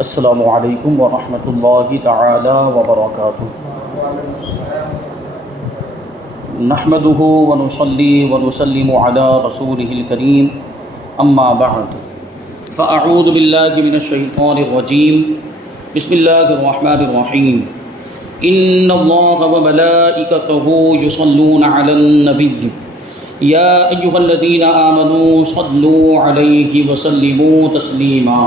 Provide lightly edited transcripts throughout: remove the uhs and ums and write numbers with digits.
السلام علیکم ورحمۃ اللہ تعالی وبرکاتہ۔ نحمده ونصلي ونسلم على رسوله الكريم اما بعد فاعوذ باللہ من الشیطان الرجیم بسم اللہ الرحمن الرحیم ان اللہ وملائکته یصلون علی النبی یا ایھا الذین آمنوا صلوا علیہ وسلموا تسلیما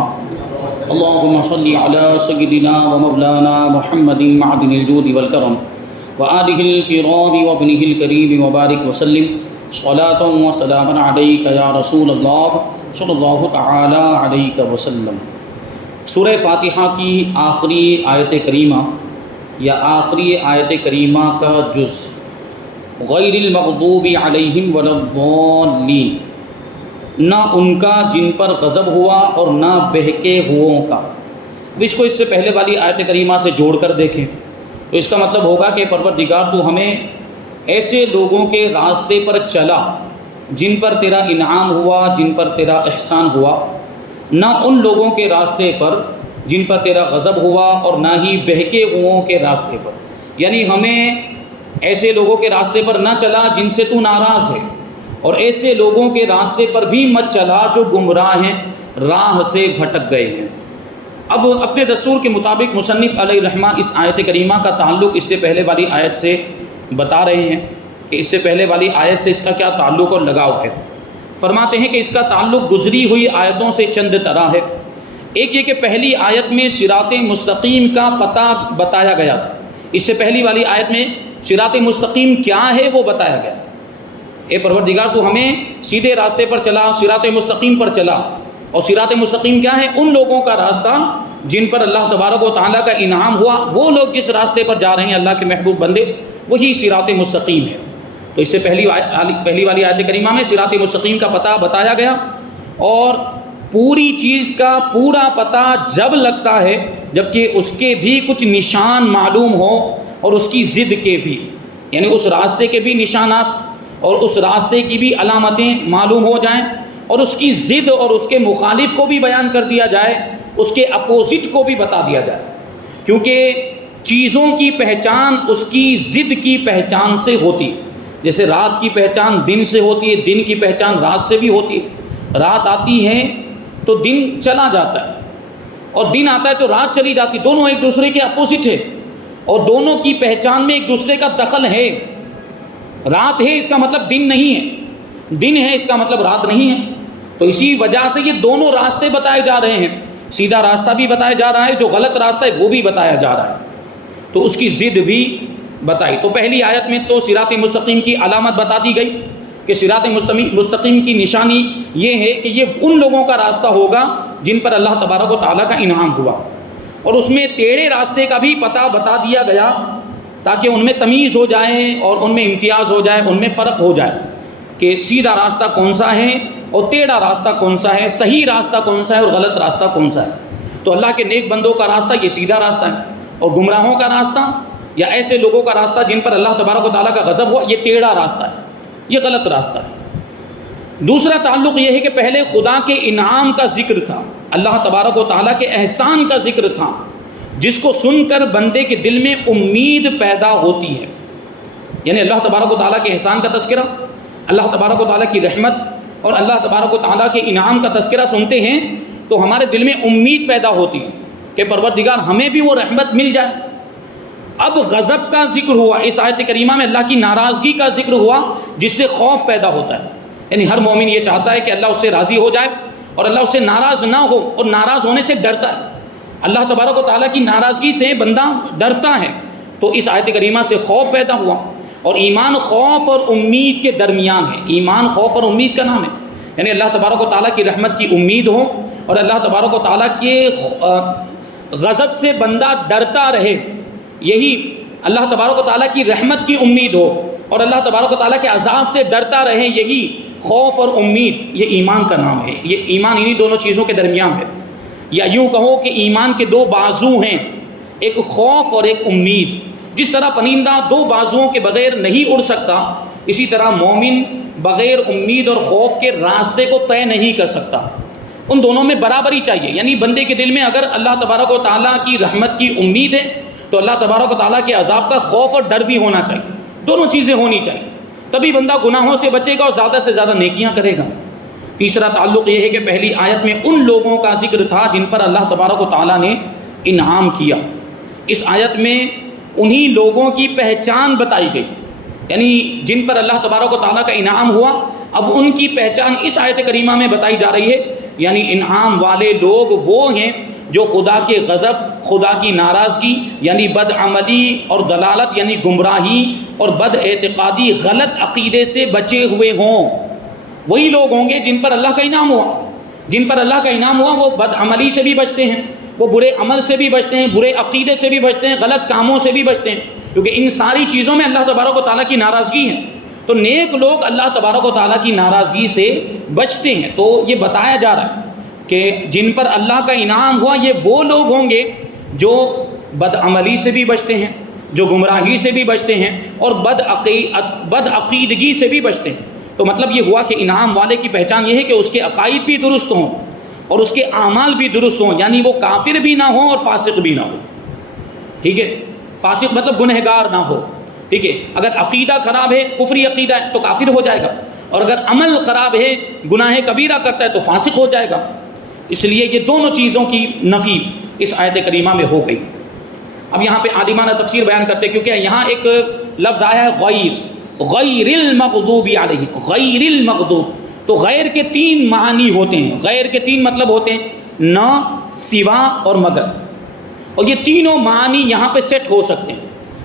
اللهم صل على سيدنا ومولانا محمد معدن الجود والكرم وآله الكرام وابنه الكريم وبارك وسلم صلاة وسلاما عليك يا رسول الله صلی اللہ تعالی علیہ وسلم۔ سورہ فاتحہ کی آخری آیت کریمہ یا آخری آیت کریمہ کا جز غیر المغضوب علیہم ولا الضالین، نہ ان کا جن پر غضب ہوا اور نہ بہکے ہوئوں کا۔ اب اس کو اس سے پہلے والی آیت کریمہ سے جوڑ کر دیکھیں تو اس کا مطلب ہوگا کہ پروردگار تو ہمیں ایسے لوگوں کے راستے پر چلا جن پر تیرا انعام ہوا، جن پر تیرا احسان ہوا، نہ ان لوگوں کے راستے پر جن پر تیرا غضب ہوا اور نہ ہی بہکے ہوئوں کے راستے پر، یعنی ہمیں ایسے لوگوں کے راستے پر نہ چلا جن سے تو ناراض ہے، اور ایسے لوگوں کے راستے پر بھی مت چلا جو گمراہ ہیں، راہ سے بھٹک گئے ہیں۔ اب اپنے دستور کے مطابق مصنف علیہ الرحمہ اس آیت کریمہ کا تعلق اس سے پہلے والی آیت سے بتا رہے ہیں کہ اس سے پہلے والی آیت سے اس کا کیا تعلق اور لگاؤ ہے۔ فرماتے ہیں کہ اس کا تعلق گزری ہوئی آیتوں سے چند طرح ہے۔ ایک یہ کہ پہلی آیت میں صراط مستقیم کا پتہ بتایا گیا تھا، اس سے پہلی والی آیت میں صراط مستقیم کیا ہے وہ بتایا گیا۔ اے پروردگار تو ہمیں سیدھے راستے پر چلا، صراط مستقیم پر چلا، اور صراط مستقیم کیا ہے؟ ان لوگوں کا راستہ جن پر اللہ تبارک و تعالیٰ کا انعام ہوا، وہ لوگ جس راستے پر جا رہے ہیں اللہ کے محبوب بندے، وہی صراط مستقیم ہے۔ تو اس سے پہلی والی آیت کریمہ میں صراط مستقیم کا پتہ بتایا گیا، اور پوری چیز کا پورا پتہ جب لگتا ہے جبکہ اس کے بھی کچھ نشان معلوم ہو اور اس کی ضد کے بھی، یعنی اس راستے کے بھی نشانات اور اس راستے کی بھی علامتیں معلوم ہو جائیں، اور اس کی ضد اور اس کے مخالف کو بھی بیان کر دیا جائے، اس کے اپوزٹ کو بھی بتا دیا جائے، کیونکہ چیزوں کی پہچان اس کی ضد کی پہچان سے ہوتی ہے۔ جیسے رات کی پہچان دن سے ہوتی ہے، دن کی پہچان رات سے بھی ہوتی ہے۔ رات آتی ہے تو دن چلا جاتا ہے، اور دن آتا ہے تو رات چلی جاتی، دونوں ایک دوسرے کے اپوزٹ ہے، اور دونوں کی پہچان میں ایک دوسرے کا دخل ہے۔ رات ہے اس کا مطلب دن نہیں ہے، دن ہے اس کا مطلب رات نہیں ہے۔ تو اسی وجہ سے یہ دونوں راستے بتائے جا رہے ہیں، سیدھا راستہ بھی بتایا جا رہا ہے، جو غلط راستہ ہے وہ بھی بتایا جا رہا ہے، تو اس کی ضد بھی بتائی۔ تو پہلی آیت میں تو صراط مستقیم کی علامت بتا دی گئی کہ صراط مستقیم کی نشانی یہ ہے کہ یہ ان لوگوں کا راستہ ہوگا جن پر اللہ تبارک و تعالیٰ کا انعام ہوا، اور اس میں ٹیڑھے راستے کا بھی پتہ بتا دیا گیا تاکہ ان میں تمیز ہو جائے اور ان میں امتیاز ہو جائے، ان میں فرق ہو جائے کہ سیدھا راستہ کون سا ہے اور ٹیڑھا راستہ کون سا ہے، صحیح راستہ کون سا ہے اور غلط راستہ کون سا ہے۔ تو اللہ کے نیک بندوں کا راستہ یہ سیدھا راستہ ہے، اور گمراہوں کا راستہ یا ایسے لوگوں کا راستہ جن پر اللہ تبارک و تعالیٰ کا غضب ہوا، یہ ٹیڑھا راستہ ہے، یہ غلط راستہ ہے۔ دوسرا تعلق یہ ہے کہ پہلے خدا کے انعام کا ذکر تھا، اللہ تبارک و تعالیٰ کے احسان کا ذکر تھا، جس کو سن کر بندے کے دل میں امید پیدا ہوتی ہے، یعنی اللہ تبارک و تعالیٰ کے احسان کا تذکرہ، اللہ تبارک و تعالیٰ کی رحمت اور اللہ تبارک و تعالیٰ کے انعام کا تذکرہ سنتے ہیں تو ہمارے دل میں امید پیدا ہوتی ہے کہ پروردگار ہمیں بھی وہ رحمت مل جائے۔ اب غضب کا ذکر ہوا، اس آیت کریمہ میں اللہ کی ناراضگی کا ذکر ہوا جس سے خوف پیدا ہوتا ہے، یعنی ہر مومن یہ چاہتا ہے کہ اللہ اس سے راضی ہو جائے اور اللہ اس سے ناراض نہ ہو، اور ناراض ہونے سے ڈرتا ہے۔ اللہ تبارک و تعالیٰ کی ناراضگی سے بندہ ڈرتا ہے، تو اس آیت کریمہ سے خوف پیدا ہوا، اور ایمان خوف اور امید کے درمیان ہے۔ ایمان خوف اور امید کا نام ہے، یعنی اللہ تبارک و تعالیٰ کی رحمت کی امید ہو اور اللہ تبارک و تعالیٰ کے غضب سے بندہ ڈرتا رہے، یہی اللہ تبارک و تعالیٰ کی رحمت کی امید ہو اور اللہ تبارک و تعالیٰ کے عذاب سے ڈرتا رہے، یہی خوف اور امید، یہ ایمان کا نام ہے۔ یہ ایمان انہی دونوں چیزوں کے درمیان ہے، یا یوں کہو کہ ایمان کے دو بازو ہیں، ایک خوف اور ایک امید۔ جس طرح پرندہ دو بازوؤں کے بغیر نہیں اڑ سکتا، اسی طرح مومن بغیر امید اور خوف کے راستے کو طے نہیں کر سکتا۔ ان دونوں میں برابری چاہیے. یعنی بندے کے دل میں اگر اللہ تبارک و تعالیٰ کی رحمت کی امید ہے تو اللہ تبارک و تعالیٰ کے عذاب کا خوف اور ڈر بھی ہونا چاہیے. دونوں چیزیں ہونی چاہیے, تبھی بندہ گناہوں سے بچے گا اور زیادہ سے زیادہ نیکیاں کرے گا. تیسرا تعلق یہ ہے کہ پہلی آیت میں ان لوگوں کا ذکر تھا جن پر اللہ تبارک و تعالیٰ نے انعام کیا. اس آیت میں انہی لوگوں کی پہچان بتائی گئی, یعنی جن پر اللہ تبارک و تعالیٰ کا انعام ہوا, اب ان کی پہچان اس آیت کریمہ میں بتائی جا رہی ہے. یعنی انعام والے لوگ وہ ہیں جو خدا کے غضب, خدا کی ناراضگی یعنی بد عملی اور ضلالت یعنی گمراہی اور بد اعتقادی غلط عقیدے سے بچے ہوئے ہوں. وہی لوگ ہوں گے جن پر اللہ کا انعام ہوا. جن پر اللہ کا انعام ہوا وہ بد عملی سے بھی بچتے ہیں, وہ برے عمل سے بھی بچتے ہیں, برے عقیدے سے بھی بچتے ہیں, غلط کاموں سے بھی بچتے ہیں, کیونکہ ان ساری چیزوں میں اللہ تبارک و تعالیٰ کی ناراضگی ہے. تو نیک لوگ اللہ تبارک و تعالیٰ کی ناراضگی سے بچتے ہیں. تو یہ بتایا جا رہا ہے کہ جن پر اللہ کا انعام ہوا یہ وہ لوگ ہوں گے جو بد عملی سے بھی بچتے ہیں, جو گمراہی سے بھی بچتے ہیں, اور بد عقیدگی سے بھی بچتے ہیں. تو مطلب یہ ہوا کہ انعام والے کی پہچان یہ ہے کہ اس کے عقائد بھی درست ہوں اور اس کے اعمال بھی درست ہوں, یعنی وہ کافر بھی نہ ہوں اور فاسق بھی نہ ہو. ٹھیک ہے, فاسق مطلب گنہگار نہ ہو. ٹھیک ہے, اگر عقیدہ خراب ہے, کفری عقیدہ ہے تو کافر ہو جائے گا, اور اگر عمل خراب ہے, گناہ کبیرہ کرتا ہے تو فاسق ہو جائے گا. اس لیے یہ دونوں چیزوں کی نفی اس آیت کریمہ میں ہو گئی. اب یہاں پہ عالمانہ تفسیر بیان کرتے ہیں, کیونکہ یہاں ایک لفظ آیا ہے غیر المغضوب علیہم, غیر المغضوب. تو غیر کے 3 معنی ہوتے ہیں, غیر کے 3 مطلب ہوتے ہیں, نہ, سوا اور مگر. اور یہ تینوں معنی یہاں پہ سیٹ ہو سکتے ہیں,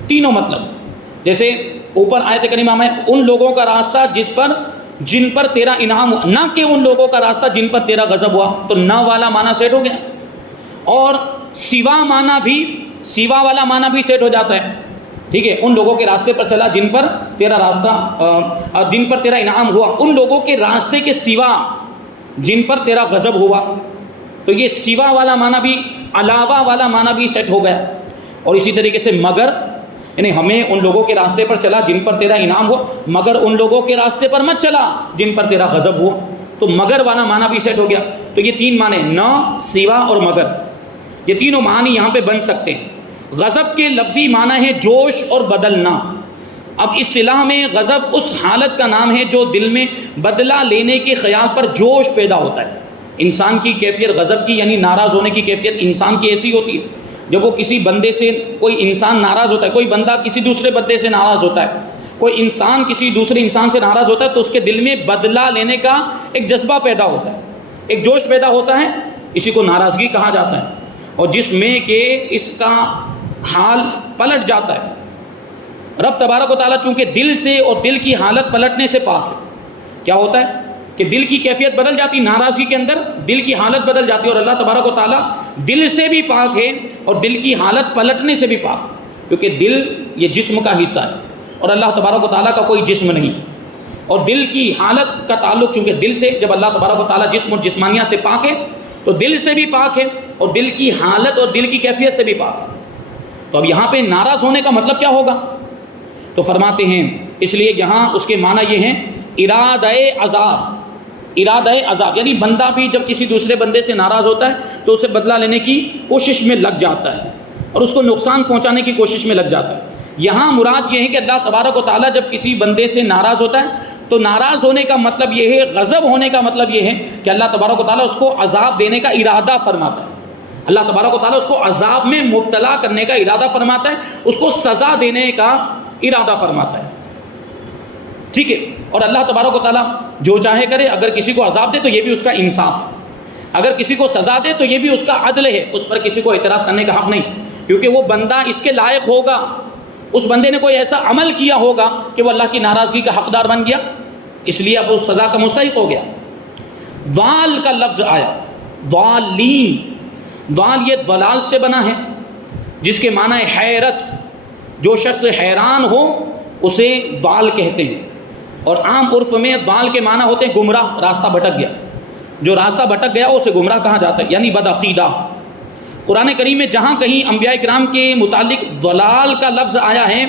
تینوں مطلب. جیسے اوپر آیت کریمہ میں ان لوگوں کا راستہ جن پر تیرا انعام ہوا, نہ کہ ان لوگوں کا راستہ جن پر تیرا غضب ہوا, تو نہ والا معنی سیٹ ہو گیا. اور سوا والا معنی بھی سیٹ ہو جاتا ہے. ٹھیک ہے, ان لوگوں کے راستے پر چلا جن پر تیرا انعام ہوا, ان لوگوں کے راستے کے سوا جن پر تیرا غضب ہوا. تو یہ سوا والا معنی بھی, علاوہ والا معنی بھی سیٹ ہو گیا. اور اسی طریقے سے مگر, یعنی ہمیں ان لوگوں کے راستے پر چلا جن پر تیرا انعام ہوا, مگر ان لوگوں کے راستے پر مت چلا جن پر تیرا غضب ہوا. تو مگر والا معنی بھی سیٹ ہو گیا. تو یہ 3 معنی, نہ, سوا اور مگر, یہ تینوں معنی یہاں پہ بن سکتے ہیں. غضب کے لفظی معنی ہے جوش اور بدلنا. اب اصطلاح میں غضب اس حالت کا نام ہے جو دل میں بدلہ لینے کے خیال پر جوش پیدا ہوتا ہے. انسان کی کیفیت غضب کی یعنی ناراض ہونے کی کیفیت انسان کی ایسی ہوتی ہے, جب وہ کسی بندے سے, کوئی انسان ناراض ہوتا ہے, کوئی بندہ کسی دوسرے بندے سے ناراض ہوتا ہے, کوئی انسان کسی دوسرے انسان سے ناراض ہوتا ہے, تو اس کے دل میں بدلہ لینے کا ایک جذبہ پیدا ہوتا ہے, ایک جوش پیدا ہوتا ہے. اسی کو ناراضگی کہا جاتا ہے. اور جس میں کہ اس کا حال پلٹ جاتا ہے. رب تبارک و تعالیٰ چونکہ دل سے اور دل کی حالت پلٹنے سے پاک ہے. کیا ہوتا ہے کہ دل کی کیفیت بدل جاتی, ناراضگی کے اندر دل کی حالت بدل جاتی ہے, اور اللہ تبارک و تعالیٰ دل سے بھی پاک ہے اور دل کی حالت پلٹنے سے بھی پاک, کیونکہ دل یہ جسم کا حصہ ہے اور اللہ تبارک و تعالیٰ کا کوئی جسم نہیں. اور دل کی حالت کا تعلق چونکہ دل سے, جب اللہ تبارک و تعالیٰ جسم اور جسمانیہ سے پاک ہے تو دل سے بھی پاک ہے اور دل کی حالت اور دل کی کیفیت سے بھی پاک ہے. تو اب یہاں پہ ناراض ہونے کا مطلب کیا ہوگا؟ تو فرماتے ہیں اس لیے یہاں اس کے معنی یہ ہیں ارادہ عذاب. ارادہ عذاب یعنی بندہ بھی جب کسی دوسرے بندے سے ناراض ہوتا ہے تو اسے بدلہ لینے کی کوشش میں لگ جاتا ہے اور اس کو نقصان پہنچانے کی کوشش میں لگ جاتا ہے. یہاں مراد یہ ہے کہ اللہ تبارک و تعالیٰ جب کسی بندے سے ناراض ہوتا ہے تو ناراض ہونے کا مطلب یہ ہے, غضب ہونے کا مطلب یہ ہے کہ اللہ تبارک و تعالیٰ اس کو عذاب دینے کا ارادہ فرماتا ہے. اللہ تبارک و تعالیٰ اس کو عذاب میں مبتلا کرنے کا ارادہ فرماتا ہے, اس کو سزا دینے کا ارادہ فرماتا ہے. ٹھیک ہے, اور اللہ تبارک و تعالیٰ جو چاہے کرے, اگر کسی کو عذاب دے تو یہ بھی اس کا انصاف ہے, اگر کسی کو سزا دے تو یہ بھی اس کا عدل ہے, اس پر کسی کو اعتراض کرنے کا حق نہیں, کیونکہ وہ بندہ اس کے لائق ہوگا. اس بندے نے کوئی ایسا عمل کیا ہوگا کہ وہ اللہ کی ناراضگی کا حقدار بن گیا, اس لیے اب اس سزا کا مستحق ہو گیا. ضال کا لفظ آیا, ضالین. ضال یہ ضلال سے بنا ہے جس کے معنی حیرت. جو شخص حیران ہو اسے ضال کہتے ہیں, اور عام عرف میں ضال کے معنی ہوتے ہیں گمراہ, راستہ بھٹک گیا. جو راستہ بھٹک گیا اسے گمراہ کہا جاتا ہے, یعنی بدعقیدہ. قرآن کریم میں جہاں کہیں انبیاء کرام کے متعلق ضلال کا لفظ آیا ہے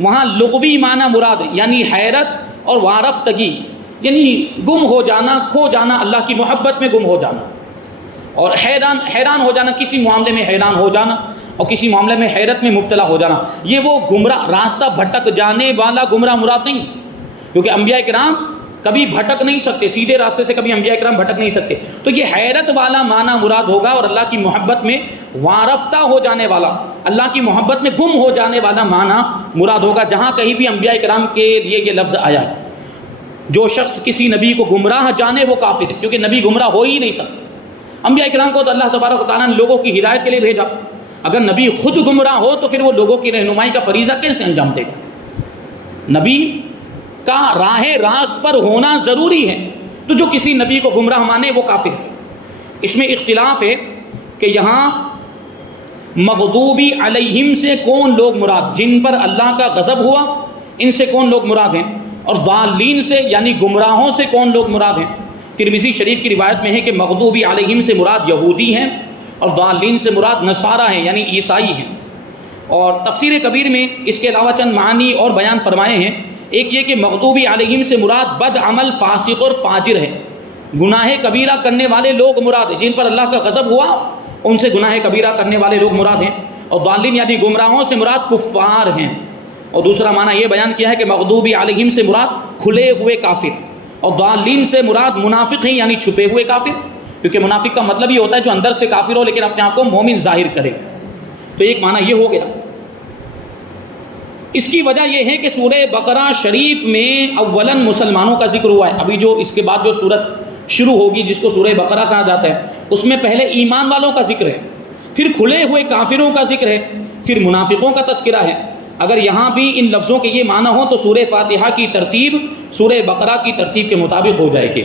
وہاں لغوی معنی مراد ہے, یعنی حیرت اور وارفتگی, یعنی گم ہو جانا, کھو جانا, اللہ کی محبت میں گم ہو جانا. اور حیران ہو جانا، کسی معاملے میں حیران ہو جانا اور کسی معاملے میں حیرت میں مبتلا ہو جانا، یہ وہ گمراہ راستہ بھٹک جانے والا گمراہ مراد نہیں، کیونکہ انبیاء کرام کبھی بھٹک نہیں سکتے، سیدھے راستے سے کبھی انبیاء کرام بھٹک نہیں سکتے. تو یہ حیرت والا معنی مراد ہوگا، اور اللہ کی محبت میں وارفتہ ہو جانے والا، اللہ کی محبت میں گم ہو جانے والا معنی مراد ہوگا. جہاں کہیں بھی انبیاء کرام کے لیے یہ لفظ آیا ہے، جو شخص کسی نبی کو گمراہ جانے وہ کافر ہے، کیونکہ نبی گمراہ ہو ہی نہیں سکتے. انبیاء کرام کو تو اللہ تبارک و تعالیٰ نے لوگوں کی ہدایت کے لیے بھیجا، اگر نبی خود گمراہ ہو تو پھر وہ لوگوں کی رہنمائی کا فریضہ کیسے انجام دے گا؟ نبی کا راہ راست پر ہونا ضروری ہے، تو جو کسی نبی کو گمراہ مانے وہ کافر ہے. اس میں اختلاف ہے کہ یہاں مغضوبی علیہم سے کون لوگ مراد، جن پر اللہ کا غضب ہوا ان سے کون لوگ مراد ہیں، اور ضالین سے یعنی گمراہوں سے کون لوگ مراد ہیں. ترمذی شریف کی روایت میں ہے کہ مغضوبی علیہم سے مراد یہودی ہیں اور ضالین سے مراد نصارہ ہیں یعنی عیسائی ہیں. اور تفسیر کبیر میں اس کے علاوہ چند معنی اور بیان فرمائے ہیں. ایک یہ کہ مغضوبی علیہم سے مراد بد عمل فاسق اور فاجر ہے، گناہ کبیرہ کرنے والے لوگ مراد ہیں، جن پر اللہ کا غضب ہوا ان سے گناہ کبیرہ کرنے والے لوگ مراد ہیں. اور ضالین یعنی گمراہوں سے مراد کفار ہیں. اور دوسرا معنی یہ بیان کیا ہے کہ مغضوبی علیہم سے مراد کھلے ہوئے کافر، اور ضالین سے مراد منافق ہیں یعنی چھپے ہوئے کافر، کیونکہ منافق کا مطلب یہ ہوتا ہے جو اندر سے کافر ہو لیکن اپنے آپ کو مومن ظاہر کرے. تو ایک معنی یہ ہو گیا. اس کی وجہ یہ ہے کہ سورہ بقرہ شریف میں اولاً مسلمانوں کا ذکر ہوا ہے. ابھی جو اس کے بعد جو سورت شروع ہوگی جس کو سورہ بقرہ کہا جاتا ہے، اس میں پہلے ایمان والوں کا ذکر ہے، پھر کھلے ہوئے کافروں کا ذکر ہے، پھر منافقوں کا تذکرہ ہے. اگر یہاں بھی ان لفظوں کے یہ معنی ہو تو سورہ فاتحہ کی ترتیب سورہ بقرہ کی ترتیب کے مطابق ہو جائے گی.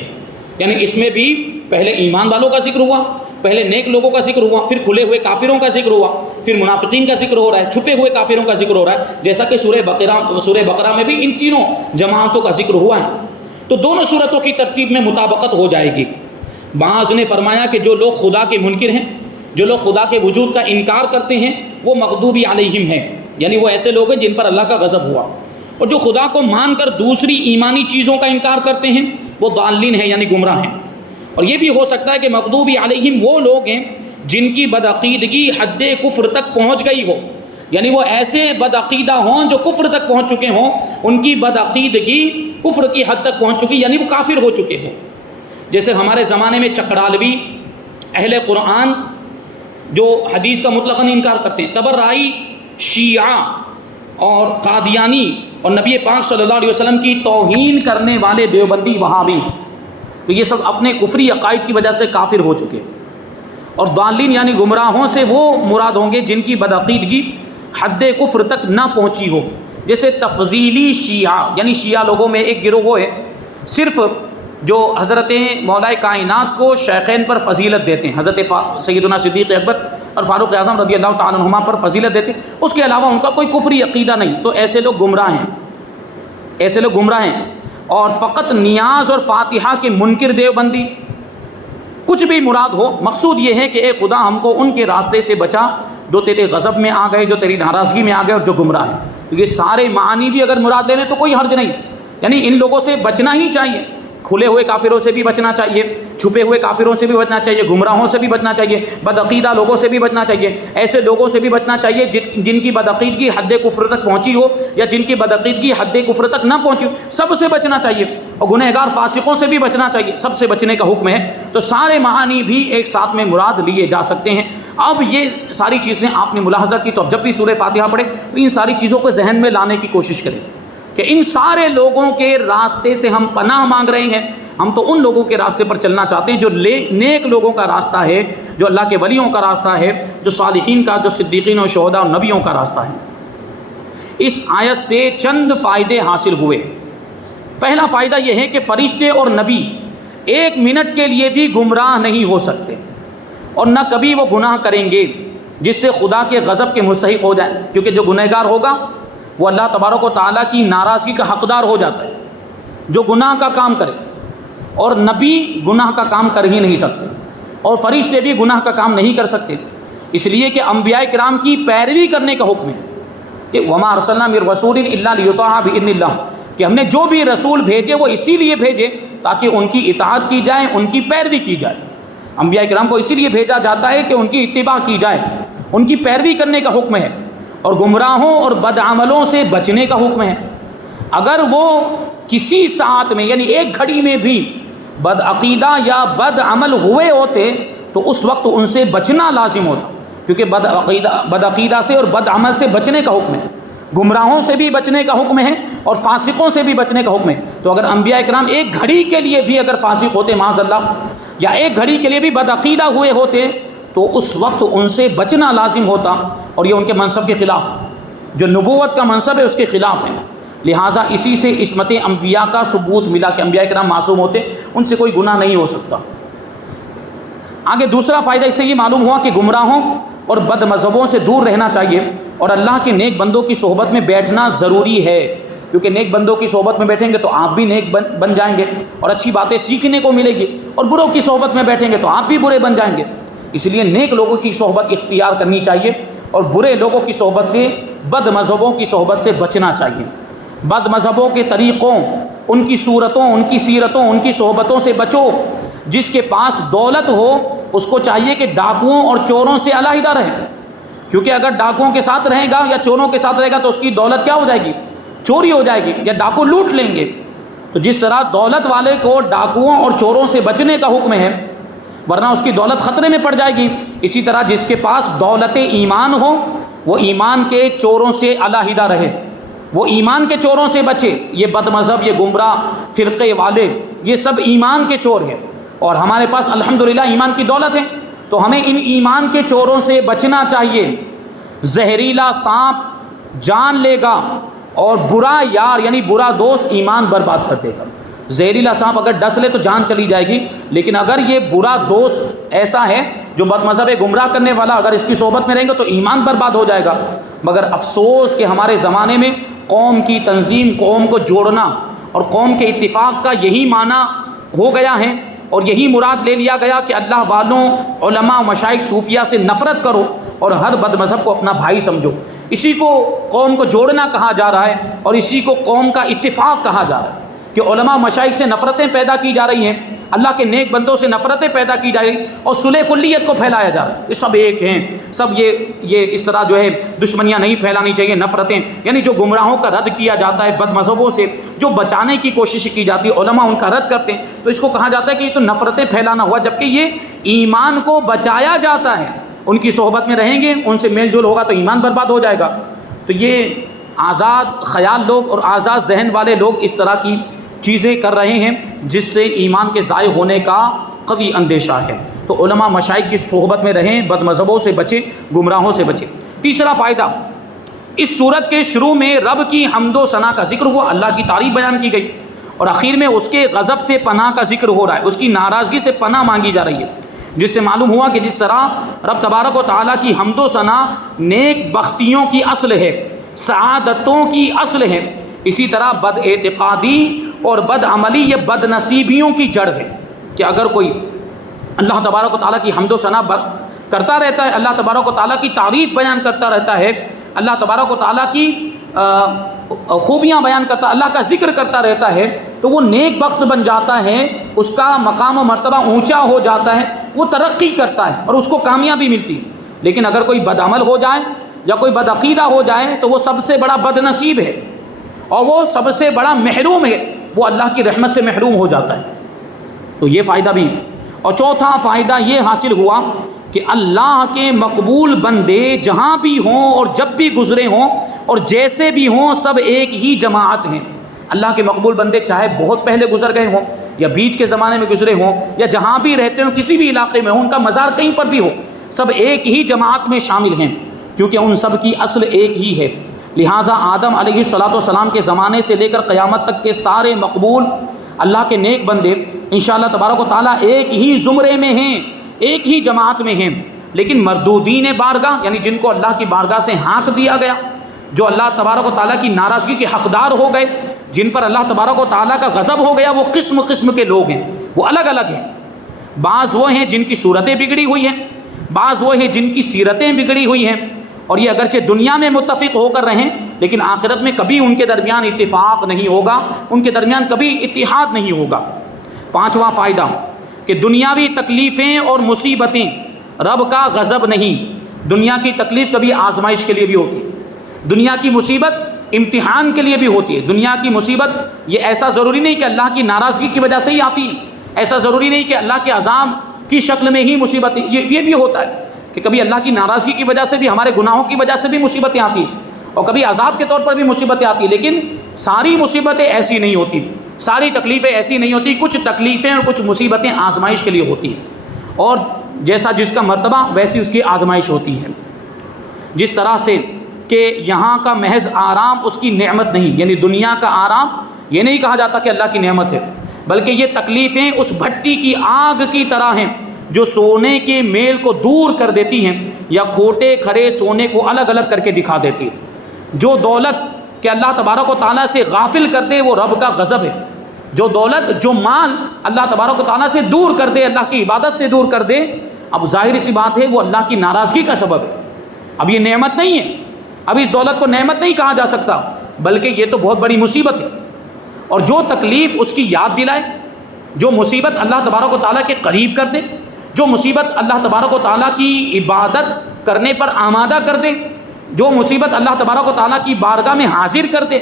یعنی اس میں بھی پہلے ایمان والوں کا ذکر ہوا، پہلے نیک لوگوں کا ذکر ہوا، پھر کھلے ہوئے کافروں کا ذکر ہوا، پھر منافقین کا ذکر ہو رہا ہے، چھپے ہوئے کافروں کا ذکر ہو رہا ہے، جیسا کہ سورہ بقرہ میں بھی ان تینوں جماعتوں کا ذکر ہوا ہے. تو دونوں صورتوں کی ترتیب میں مطابقت ہو جائے گی. بعض نے فرمایا کہ جو لوگ خدا کے منکر ہیں، جو لوگ خدا کے وجود کا انکار کرتے ہیں، وہ مغضوبی علیہم ہیں، یعنی وہ ایسے لوگ ہیں جن پر اللہ کا غضب ہوا. اور جو خدا کو مان کر دوسری ایمانی چیزوں کا انکار کرتے ہیں وہ ضالین ہیں یعنی گمراہ ہیں. اور یہ بھی ہو سکتا ہے کہ مغضوبی علیہم وہ لوگ ہیں جن کی بدعقیدگی حد کفر تک پہنچ گئی ہو، یعنی وہ ایسے بدعقیدہ ہوں جو کفر تک پہنچ چکے ہوں، ان کی بدعقیدگی کفر کی حد تک پہنچ چکی یعنی وہ کافر ہو چکے ہوں. جیسے ہمارے زمانے میں چکڑالوی، اہل قرآن جو حدیث کا مطلقاً انکار کرتے ہیں، تبرعی، شیعہ اور قادیانی اور نبی پاک صلی اللہ علیہ وسلم کی توہین کرنے والے دیوبندی وہابی، تو یہ سب اپنے کفری عقائد کی وجہ سے کافر ہو چکے. اور ضالین یعنی گمراہوں سے وہ مراد ہوں گے جن کی بدعقیدگی حد کفر تک نہ پہنچی ہو. جیسے تفضیلی شیعہ، یعنی شیعہ لوگوں میں ایک گروہ وہ ہے صرف جو حضرت مولا کائنات کو شیخین پر فضیلت دیتے ہیں، حضرت سیدنا صدیق اکبر اور فاروق اعظم رضی اللہ تعالیٰ عنہما پر فضیلت دیتے ہیں، اس کے علاوہ ان کا کوئی کفری عقیدہ نہیں. تو ایسے لوگ گمراہ ہیں، ایسے لوگ گمراہ ہیں. اور فقط نیاز اور فاتحہ کے منکر دیوبندی، کچھ بھی مراد ہو، مقصود یہ ہے کہ اے خدا ہم کو ان کے راستے سے بچا جو تیرے غضب میں آ گئے، جو تیری ناراضگی میں آ گئے اور جو گمراہ ہیں. یہ سارے معانی بھی اگر مراد لیں تو کوئی حرج نہیں، یعنی ان لوگوں سے بچنا ہی چاہیے. کھلے ہوئے کافروں سے بھی بچنا چاہیے، چھپے ہوئے کافروں سے بھی بچنا چاہیے، گمراہوں سے بھی بچنا چاہیے، بدعقیدہ لوگوں سے بھی بچنا چاہیے، ایسے لوگوں سے بھی بچنا چاہیے جن کی بدعقیدگی حد کفر تک پہنچی ہو یا جن کی بدعقیدگی حد کفر تک نہ پہنچی ہو، سب سے بچنا چاہیے. اور گنہگار فاسقوں سے بھی بچنا چاہیے، سب سے بچنے کا حکم ہے. تو سارے معانی بھی ایک ساتھ میں مراد لیے جا سکتے ہیں. اب یہ ساری چیزیں آپ نے ملاحظہ کی تو اب جب بھی سورہ فاتحہ پڑھے تو ان ساری چیزوں کو ذہن میں لانے کی کوشش کریں کہ ان سارے لوگوں کے راستے سے ہم پناہ مانگ رہے ہیں. ہم تو ان لوگوں کے راستے پر چلنا چاہتے ہیں جو نیک لوگوں کا راستہ ہے، جو اللہ کے ولیوں کا راستہ ہے، جو صالحین کا، جو صدیقین اور شہداء اور نبیوں کا راستہ ہے. اس آیت سے چند فائدے حاصل ہوئے. پہلا فائدہ یہ ہے کہ فرشتے اور نبی ایک منٹ کے لیے بھی گمراہ نہیں ہو سکتے اور نہ کبھی وہ گناہ کریں گے جس سے خدا کے غضب کے مستحق ہو جائیں، کیونکہ جو گنہگار ہوگا وہ اللہ تبارک و تعالیٰ کی ناراضگی کا حقدار ہو جاتا ہے جو گناہ کا کام کرے. اور نبی گناہ کا کام کر ہی نہیں سکتے اور فرشتے بھی گناہ کا کام نہیں کر سکتے، اس لیے کہ انبیاء کرام کی پیروی کرنے کا حکم ہے کہ وما ارسلنا من رسول الا لیطاع باذن اللہ، کہ ہم نے جو بھی رسول بھیجے وہ اسی لیے بھیجے تاکہ ان کی اطاعت کی جائے، ان کی پیروی کی جائے. انبیاء کرام کو اسی لیے بھیجا جاتا ہے کہ ان کی اتباع کی جائے، ان کی پیروی کرنے کا حکم ہے، اور گمراہوں اور بدعملوں سے بچنے کا حکم ہے۔ اگر وہ کسی ساعت میں یعنی ایک گھڑی میں بھی بدعقیدہ یا بدعمل ہوئے ہوتے تو اس وقت ان سے بچنا لازم ہوتا، کیونکہ بدعقیدہ سے اور بدعمل سے بچنے کا حکم ہے، گمراہوں سے بھی بچنے کا حکم ہے اور فاسقوں سے بھی بچنے کا حکم ہے۔ تو اگر انبیاء کرام ایک گھڑی کے لیے بھی اگر فاسق ہوتے معاذ اللہ، یا ایک گھڑی کے لیے بھی بدعقیدہ ہوئے ہوتے تو اس وقت ان سے بچنا لازم ہوتا، اور یہ ان کے منصب کے خلاف ہے، جو نبوت کا منصب ہے اس کے خلاف ہے۔ لہٰذا اسی سے عصمت انبیاء کا ثبوت ملا کہ انبیاء کرام معصوم ہوتے، ان سے کوئی گناہ نہیں ہو سکتا۔ آگے دوسرا فائدہ اس سے یہ معلوم ہوا کہ گمراہوں اور بد مذہبوں سے دور رہنا چاہیے، اور اللہ کے نیک بندوں کی صحبت میں بیٹھنا ضروری ہے، کیونکہ نیک بندوں کی صحبت میں بیٹھیں گے تو آپ بھی نیک بن جائیں گے اور اچھی باتیں سیکھنے کو ملے گی، اور بروں کی صحبت میں بیٹھیں گے تو آپ بھی برے بن جائیں گے۔ اس لیے نیک لوگوں کی صحبت اختیار کرنی چاہیے، اور برے لوگوں کی صحبت سے، بد مذہبوں کی صحبت سے بچنا چاہیے۔ بد مذہبوں کے طریقوں، ان کی صورتوں، ان کی سیرتوں، ان کی صحبتوں سے بچو۔ جس کے پاس دولت ہو اس کو چاہیے کہ ڈاکوؤں اور چوروں سے علیحدہ رہے، کیونکہ اگر ڈاکوؤں کے ساتھ رہے گا یا چوروں کے ساتھ رہے گا تو اس کی دولت کیا ہو جائے گی؟ چوری ہو جائے گی، یا ڈاکو لوٹ لیں گے۔ تو جس طرح دولت والے کو ڈاکوؤں اور چوروں سے بچنے کا حکم ہے، ورنہ اس کی دولت خطرے میں پڑ جائے گی، اسی طرح جس کے پاس دولت ایمان ہو وہ ایمان کے چوروں سے علیحدہ رہے، وہ ایمان کے چوروں سے بچے۔ یہ بد مذہب، یہ گمراہ فرقے والے، یہ سب ایمان کے چور ہیں، اور ہمارے پاس الحمدللہ ایمان کی دولت ہے، تو ہمیں ان ایمان کے چوروں سے بچنا چاہیے۔ زہریلا سانپ جان لے گا اور برا یار یعنی برا دوست ایمان برباد کر دے گا۔ زہریلا سانپ اگر ڈس لے تو جان چلی جائے گی، لیکن اگر یہ برا دوست ایسا ہے جو بد مذہب گمراہ کرنے والا، اگر اس کی صحبت میں رہیں گے تو ایمان برباد ہو جائے گا۔ مگر افسوس کہ ہمارے زمانے میں قوم کی تنظیم، قوم کو جوڑنا اور قوم کے اتفاق کا یہی معنی ہو گیا ہے، اور یہی مراد لے لیا گیا کہ اللہ والوں، علماء، مشائخ، صوفیہ سے نفرت کرو اور ہر بد مذہب کو اپنا بھائی سمجھو۔ اسی کو قوم کو جوڑنا کہا جا رہا ہے، اور اسی کو قوم کا اتفاق کہا جا رہا ہے، کہ علماء مشائخ سے نفرتیں پیدا کی جا رہی ہیں، اللہ کے نیک بندوں سے نفرتیں پیدا کی جا رہی ہیں، اور صلح کلیت کو پھیلایا جا رہا ہے، یہ سب ایک ہیں، سب یہ اس طرح جو ہے دشمنیاں نہیں پھیلانی چاہیے، نفرتیں، یعنی جو گمراہوں کا رد کیا جاتا ہے، بد مذہبوں سے جو بچانے کی کوشش کی جاتی ہے، علماء ان کا رد کرتے ہیں، تو اس کو کہا جاتا ہے کہ یہ تو نفرتیں پھیلانا ہوا، جبکہ یہ ایمان کو بچایا جاتا ہے۔ ان کی صحبت میں رہیں گے، ان سے میل جول ہوگا تو ایمان برباد ہو جائے گا۔ تو یہ آزاد خیال لوگ اور آزاد ذہن والے لوگ اس طرح کی چیزیں کر رہے ہیں جس سے ایمان کے ضائع ہونے کا قوی اندیشہ ہے۔ تو علماء مشائخ کی صحبت میں رہیں، بد مذہبوں سے بچیں، گمراہوں سے بچیں۔ تیسرا فائدہ، اس سورت کے شروع میں رب کی حمد و ثنا کا ذکر ہوا، اللہ کی تعریف بیان کی گئی، اور آخر میں اس کے غضب سے پناہ کا ذکر ہو رہا ہے، اس کی ناراضگی سے پناہ مانگی جا رہی ہے، جس سے معلوم ہوا کہ جس طرح رب تبارک و تعالیٰ کی حمد و ثنا نیک بختیوں کی اصل ہے، سعادتوں کی اصل ہے، اسی طرح بد اعتقادی اور بد عملی یہ بد نصیبیوں کی جڑ ہے، کہ اگر کوئی اللہ تبارک و تعالیٰ کی حمد و ثنا کرتا رہتا ہے، اللہ تبارک و تعالیٰ کی تعریف بیان کرتا رہتا ہے، اللہ تبارک و تعالیٰ کی خوبیاں بیان کرتا، اللہ کا ذکر کرتا رہتا ہے، تو وہ نیک بخت بن جاتا ہے، اس کا مقام و مرتبہ اونچا ہو جاتا ہے، وہ ترقی کرتا ہے اور اس کو کامیابی ملتی ہے۔ لیکن اگر کوئی بد عمل ہو جائے یا کوئی بد عقیدہ ہو جائے تو وہ سب سے بڑا بد نصیب ہے، اور وہ سب سے بڑا محروم ہے، وہ اللہ کی رحمت سے محروم ہو جاتا ہے۔ تو یہ فائدہ بھی، اور چوتھا فائدہ یہ حاصل ہوا کہ اللہ کے مقبول بندے جہاں بھی ہوں اور جب بھی گزرے ہوں اور جیسے بھی ہوں، سب ایک ہی جماعت ہیں۔ اللہ کے مقبول بندے چاہے بہت پہلے گزر گئے ہوں یا بیچ کے زمانے میں گزرے ہوں یا جہاں بھی رہتے ہوں، کسی بھی علاقے میں ہوں، ان کا مزار کہیں پر بھی ہو، سب ایک ہی جماعت میں شامل ہیں، کیونکہ ان سب کی اصل ایک ہی ہے۔ لہٰذا آدم علیہ السلام کے زمانے سے لے کر قیامت تک کے سارے مقبول اللہ کے نیک بندے انشاءاللہ تبارک و تعالیٰ ایک ہی زمرے میں ہیں، ایک ہی جماعت میں ہیں۔ لیکن مردودین بارگاہ یعنی جن کو اللہ کی بارگاہ سے ہانک دیا گیا، جو اللہ تبارک و تعالیٰ کی ناراضگی کے حقدار ہو گئے، جن پر اللہ تبارک و تعالیٰ کا غضب ہو گیا، وہ قسم قسم کے لوگ ہیں، وہ الگ الگ ہیں۔ بعض وہ ہیں جن کی صورتیں بگڑی ہوئی ہیں، بعض وہ ہیں جن کی سیرتیں بگڑی ہوئی ہیں، اور یہ اگرچہ دنیا میں متفق ہو کر رہیں لیکن آخرت میں کبھی ان کے درمیان اتفاق نہیں ہوگا، ان کے درمیان کبھی اتحاد نہیں ہوگا۔ پانچواں فائدہ، کہ دنیاوی تکلیفیں اور مصیبتیں رب کا غضب نہیں. دنیا کی تکلیف کبھی آزمائش کے لیے بھی ہوتی ہے، دنیا کی مصیبت امتحان کے لیے بھی ہوتی ہے. دنیا کی مصیبت یہ ایسا ضروری نہیں کہ اللہ کی ناراضگی کی وجہ سے ہی آتی، ایسا ضروری نہیں کہ اللہ کے عذاب کی شکل میں ہی مصیبتیں. یہ بھی ہوتا ہے کہ کبھی اللہ کی ناراضگی کی وجہ سے بھی، ہمارے گناہوں کی وجہ سے بھی مصیبتیں آتی ہیں، اور کبھی عذاب کے طور پر بھی مصیبتیں آتی ہیں. لیکن ساری مصیبتیں ایسی نہیں ہوتی، ساری تکلیفیں ایسی نہیں ہوتی. کچھ تکلیفیں اور کچھ مصیبتیں آزمائش کے لیے ہوتی ہیں، اور جیسا جس کا مرتبہ ویسی اس کی آزمائش ہوتی ہے. جس طرح سے کہ یہاں کا محض آرام اس کی نعمت نہیں، یعنی دنیا کا آرام یہ نہیں کہا جاتا کہ اللہ کی نعمت ہے، بلکہ یہ تکلیفیں اس بھٹی کی آگ کی طرح ہیں جو سونے کے میل کو دور کر دیتی ہیں یا کھوٹے کھڑے سونے کو الگ الگ کر کے دکھا دیتی ہے. جو دولت کہ اللہ تبارک و تعالیٰ سے غافل کر دے وہ رب کا غضب ہے. جو دولت، جو مال اللہ تبارک و تعالیٰ سے دور کر دے، اللہ کی عبادت سے دور کر دے، اب ظاہر سی بات ہے وہ اللہ کی ناراضگی کا سبب ہے. اب یہ نعمت نہیں ہے، اب اس دولت کو نعمت نہیں کہا جا سکتا، بلکہ یہ تو بہت بڑی مصیبت ہے. اور جو تکلیف اس کی یاد دلائے، جو مصیبت اللہ تبارک و تعالیٰ کے قریب کر دے، جو مصیبت اللہ تبارک و تعالیٰ کی عبادت کرنے پر آمادہ کر دے، جو مصیبت اللہ تبارک و تعالیٰ کی بارگاہ میں حاضر کر دے،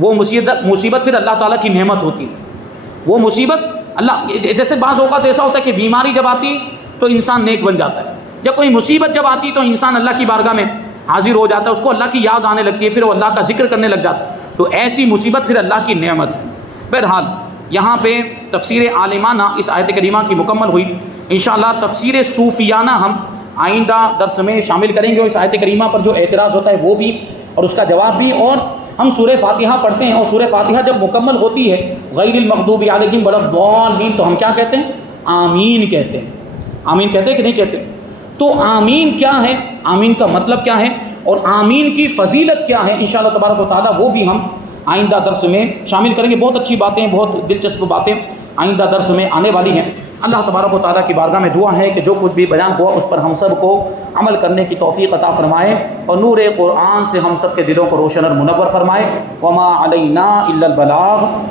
وہ مصیبت پھر اللہ تعالیٰ کی نعمت ہوتی ہے. وہ مصیبت اللہ، جیسے بعض اوقات ایسا ہوتا ہے کہ بیماری جب آتی تو انسان نیک بن جاتا ہے، یا کوئی مصیبت جب آتی تو انسان اللہ کی بارگاہ میں حاضر ہو جاتا ہے، اس کو اللہ کی یاد آنے لگتی ہے، پھر وہ اللہ کا ذکر کرنے لگ جاتا ہے. تو ایسی مصیبت پھر اللہ کی نعمت ہے. بہرحال یہاں پہ تفسیر عالمانہ اس آیت کریمہ کی مکمل ہوئی. انشاءاللہ تفسیر صوفیانہ ہم آئندہ درس میں شامل کریں گے، اور اس آیت کریمہ پر جو اعتراض ہوتا ہے وہ بھی اور اس کا جواب بھی. اور ہم سورہ فاتحہ پڑھتے ہیں، اور سورہ فاتحہ جب مکمل ہوتی ہے غیر المغضوب علیہم ولا الضالین تو ہم کیا کہتے ہیں؟ آمین کہتے ہیں. آمین کہتے ہیں کہ نہیں کہتے؟ تو آمین کیا ہے، آمین کا مطلب کیا ہے، اور آمین کی فضیلت کیا ہے، انشاءاللہ تبارک و تعالیٰ وہ بھی ہم آئندہ درس میں شامل کریں گے. بہت اچھی باتیں، بہت دلچسپ باتیں آئندہ درس میں آنے والی ہیں. اللہ تبارک و تعالیٰ کی بارگاہ میں دعا ہے کہ جو کچھ بھی بیان ہوا اس پر ہم سب کو عمل کرنے کی توفیق عطا فرمائے، اور نور قرآن سے ہم سب کے دلوں کو روشن اور منور فرمائے. وما علینا الا البلاغ.